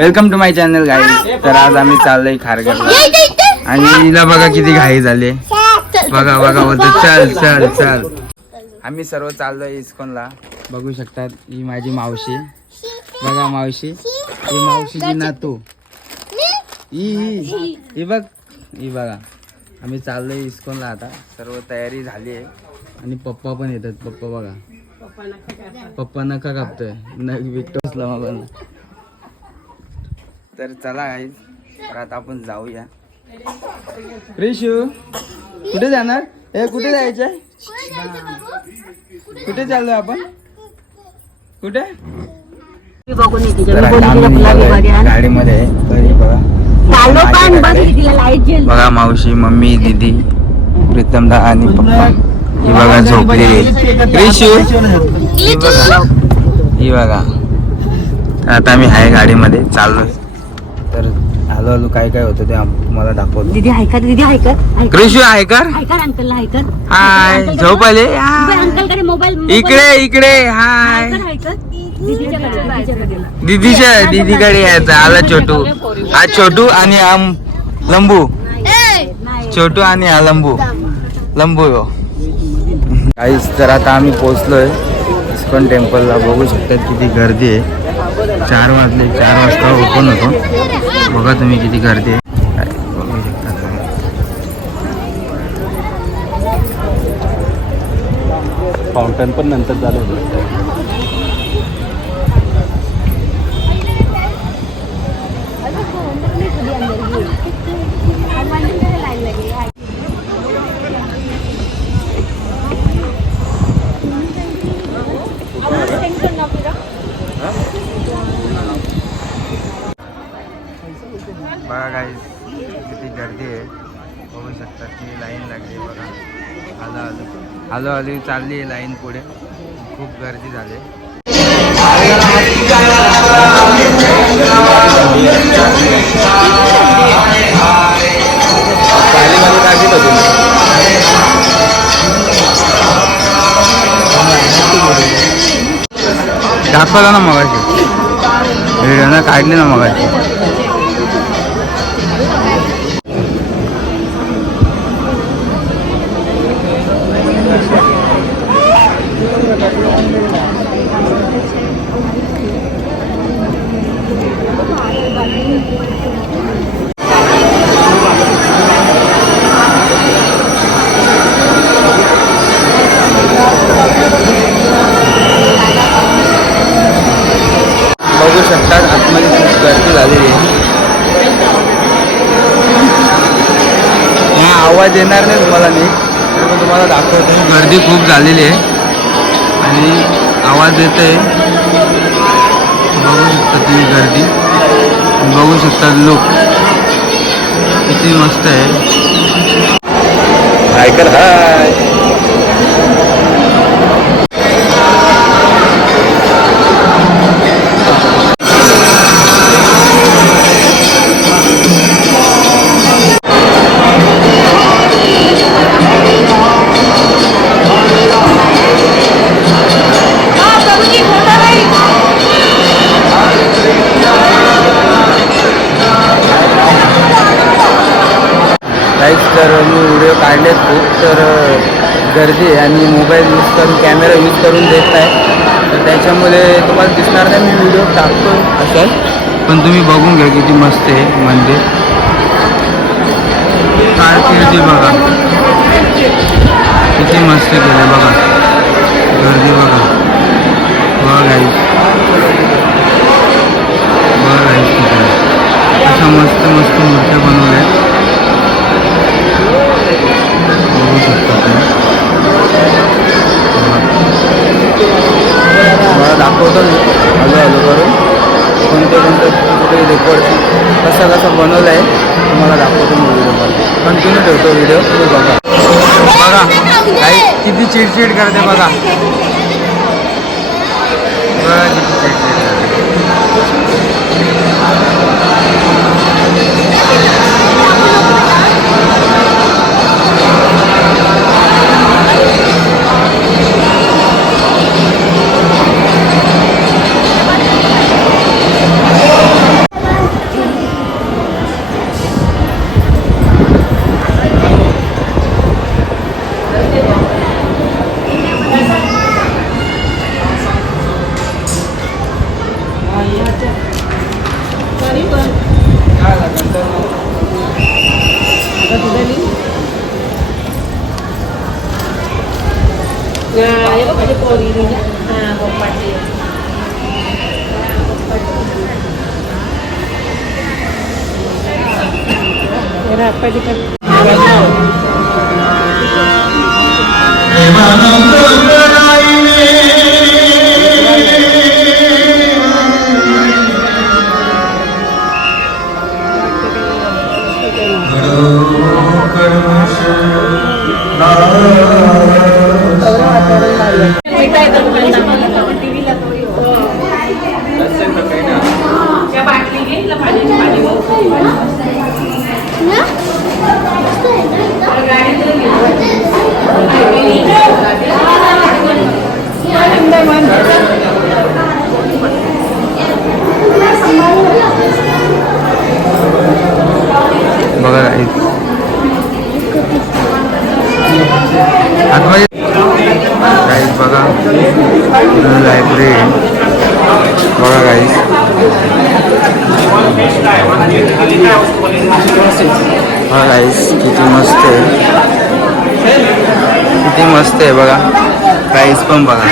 Welcome to my channel guys. तर आज आम्ही चाललोय खारघरला आणि हिला बघा किती घाई झाली. बघा बघा बोलतो चल चल चल. आम्ही सर्व चाललोय इस्कॉनला. बघू शकतात ही माझी मावशी. बघा मावशी, ही मावशीची नातू ही बघ, ही बघा. आम्ही चाललोय इस्कॉनला आता. सर्व तयारी झाली आहे आणि पप्पा पण येतात. पप्पा बघा, पप्पा नका कापतोय नख विकतोसला मला. तर चला गाईज, तर आता आपण जाऊया. रिशू कुठे जाणार? हे कुठे जायचंय? कुठे चाललोय आपण? कुठे? गाडीमध्ये बघा मावशी, मम्मी, दीदी, प्रीतमदा आणि पप्पा. ही बघा झोपली. रिशू ही बघा. आता आम्ही आहे गाडीमध्ये चाललोय. तर हॅलो हॅलो काय काय होतं ते तुम्हाला दाखवतो. दीदी ऐका, दीदी ऐका. रिशू आहे का? ऐका अंकलला ऐका. हाय झोप आले. अंकलकडे मोबाईल इकडे इकडे. हाय दीदीकडे यायचं. आला छोटू. हा छोटू आणि हा लंबू. छोटू आणि हा लंबू. लंबू हो गाईस. तर आता आम्ही पोहोचलोय इस्कॉन टेम्पलला. बघू शकतात किती गर्दी आहे. 4 वाजले. 4 वाजता ओपन होतो. बघा तुम्ही किती गर्दी आहे. बघू शकता. फाउंटन पण नंतर झालं होतं. बघा गाईस किती गर्दी आहे. बघू शकता की लाईन लागली बघा. हॅलो हॅलो चालली आहे लाईन पुढे. खूप गर्दी झाली. दाखवला ना मगाशी व्हिडिओ ना, काढले ना मगाशी. बघू शकतात आतमध्ये खूप गर्दी झालेली आहे. हा आवाज येणार नाही तुम्हाला नीट, तर मी तुम्हाला दाखवतो. गर्दी खूप झालेली आहे आणि आवाज येतोय. बघू शकता ती गर्दी. बघू शकता लोक किती मस्त आहे. हाय कर हाय. तर मी व्हिडिओ काढलेत खूप. तर गर्दी आहे आणि मोबाईल यूज करून, कॅमेरा यूज करून देत नाही. तर त्याच्यामुळे तुम्हाला दिसणार नाही. मी व्हिडिओ टाकतो असं, पण तुम्ही बघून घ्या किती मस्त आहे मंदिर. कारकिर्दी बघा किती मस्त केलं बघा. गर्दी बघा. बघा गाईस, बघा गाईस तिकडे अशा मस्त मस्त मूर्त्या बनवल्या. बघू शकता तुम्हाला दाखवतो मी हॅलो हॅलो करून. कोणते कुठे रेकॉर्ड कसं बनवलं आहे तुम्हाला दाखवतो मी व्हिडिओमध्ये. कंटिन्यू ठेवतो व्हिडिओ. बघा बघा काही किती चिडचिड करते बघा. बघा किती चिडचिड करते. बघा आतमध्ये गाईस बघा लायब्ररी बघा गाईस बघा गाईस किती मस्त आहे किती मस्त आहे बघा गाईस पण बघा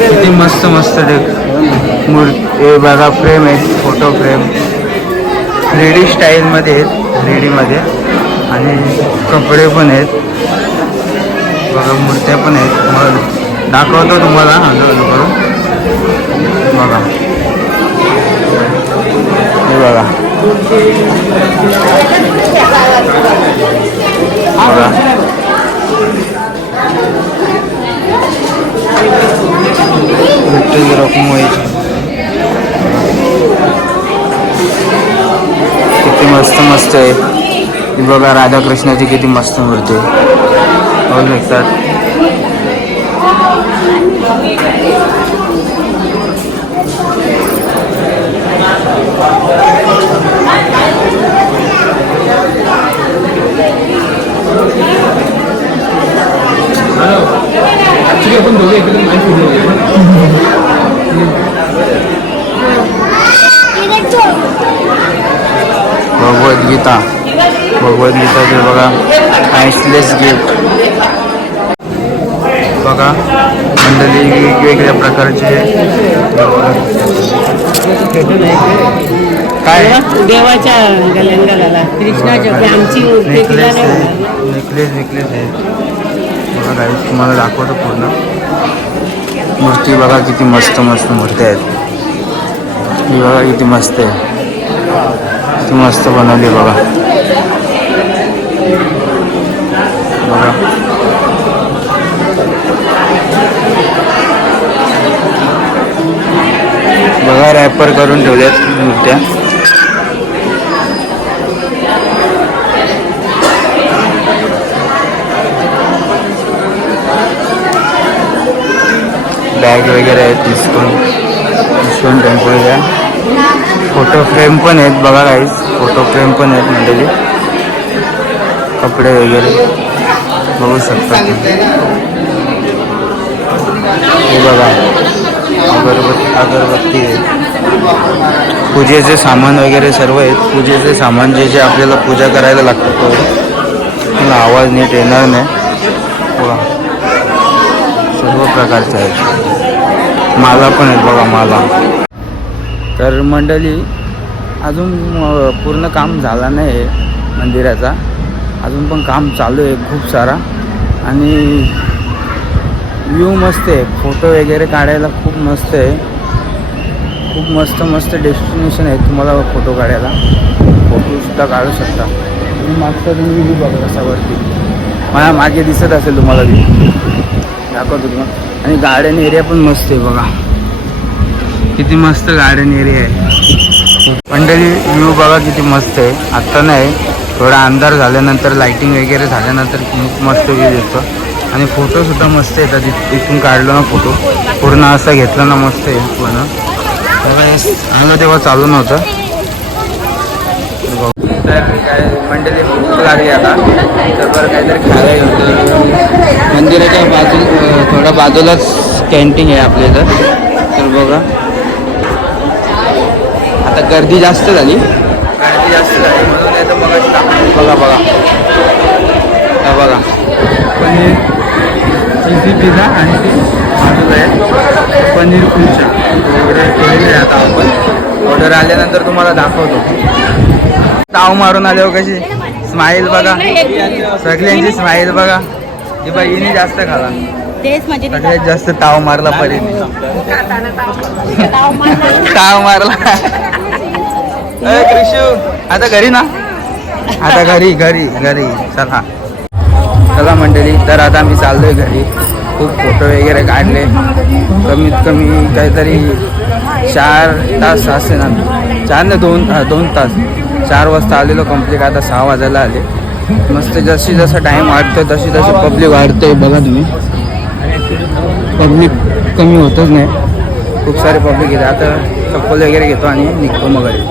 किती मस्त मस्त मूर्ती बघा फ्रेम आहेत फोटो फ्रेम 3D स्टाईलमध्ये आहेत 3D मध्ये आणि कपडे पण आहेत बघा मूर्त्या पण आहेत मग दाखवतो तुम्हाला हळूहळू करून बघा हे बघा बघा विठ्ठल रखुमाईची किती मस्त मस्त आहे ही बघा राधाकृष्णाची किती मस्त मूर्ती बघू शकतात आपण दोघे एकदम भगवद्गीता भगवद्गीताचे बघा प्राइसलेस गिफ्ट बघा मंडळी वेगवेगळ्या प्रकारचे काय देवाच्या गल्यांना घाला कृष्णाच्या आमची नेकलेस आहे बघा गाईस तुम्हाला दाखवतो पूर्ण मूर्ती बघा किती मस्त मस्त मूर्ती आहेत ही बघा किती मस्त आहे किती मस्त बनवली बघा बघा बघा रॅपर करून ठेवल्यात मूर्त्या बॅग वगैरे आहेत इस्कॉन टेम्पलच्या फोटो फ्रेम पण आहेत बघा गाईस फोटो फ्रेम पण आहेत मंडळी कपडे वगैरे बघू शकता हे बघा अगरबत्ती आहे पूजेचे सामान वगैरे सर्व आहेत पूजेचे सामान जे जे आपल्याला पूजा करायला लागतं त्याला आवाज नीट येणार नाही बघा सर्व प्रकारचे आहेत माला पण आहेत बघा माला तर मंडळी अजून पूर्ण काम झाला नाही आहे मंदिराचा अजून पण काम चालू आहे खूप सारा आणि व्ह्यू मस्त आहे फोटो वगैरे काढायला खूप मस्त आहे खूप मस्त मस्त डेस्टिनेशन आहे तुम्हाला फोटो काढायला फोटोसुद्धा काढू शकता तुम्ही मागचा तुम्ही व्ह्यू बघा कसा वरती मला मागे दिसत असेल तुम्हाला व्ह्यू दाखवतो तुम्हाला आणि गार्डन एरिया पण मस्त आहे बघा किती मस्त गार्डन एरिया आहे मंडळी व्ह्यू बघा किती मस्त आहे आत्ता नाही थोडा अंधार झाल्यानंतर लाईटिंग वगैरे झाल्यानंतर खूप मस्त व्ह्यू येतो आणि फोटोसुद्धा मस्त येतात इथून काढलो ना फोटो पूर्ण असा घेतला ना मस्त येईल पूर्ण बघा आम्हाला तेव्हा चालू नव्हतं तर काय मंडळी भूक लागली आता तर बरं काहीतरी खायला घेतो मंदिराच्या थोड्या बाजूलाच कॅन्टीन आहे आपल्या इथं तर बघा आता गर्दी जास्त झाली म्हणून नाही तर बघा बघा हा बघा पनीर चीजी पिझ्झा आणि ती बाजूला आहे पनीर कुलचा ऑर्डर केलेले आहे आता आपण ऑर्डर तर आल्यानंतर तुम्हाला दाखवतो. ताव मारून आल्यावर कशी स्माईल बघा, सगळ्यांची स्माईल बघा. ही बाई हिने जास्त खाला, तेच म्हणजे सगळ्यात जास्त ताव मारला परीने. ताव मारला. कृषू आता घरी ना, आता घरी घरी घरी चला. चला मंडळी, तर आता आम्ही चाललोय घरी. खूप फोटो वगैरे काढले, कमीत कमी काहीतरी 4 तास असेल ना. 4 नाही 2 तास. 4 वाजता आलेलो कंप्लीट, आता 6 वाजायला आले. मस्त जशी जसा टाईम वाढतोय तशी तशी पब्लिक वाढते. बघा तुम्ही, पब्लिक कमी होतच नाही, खूप सारे पब्लिक येते. आता चप्पल वगैरे घेतो आणि निघतो मग घरी.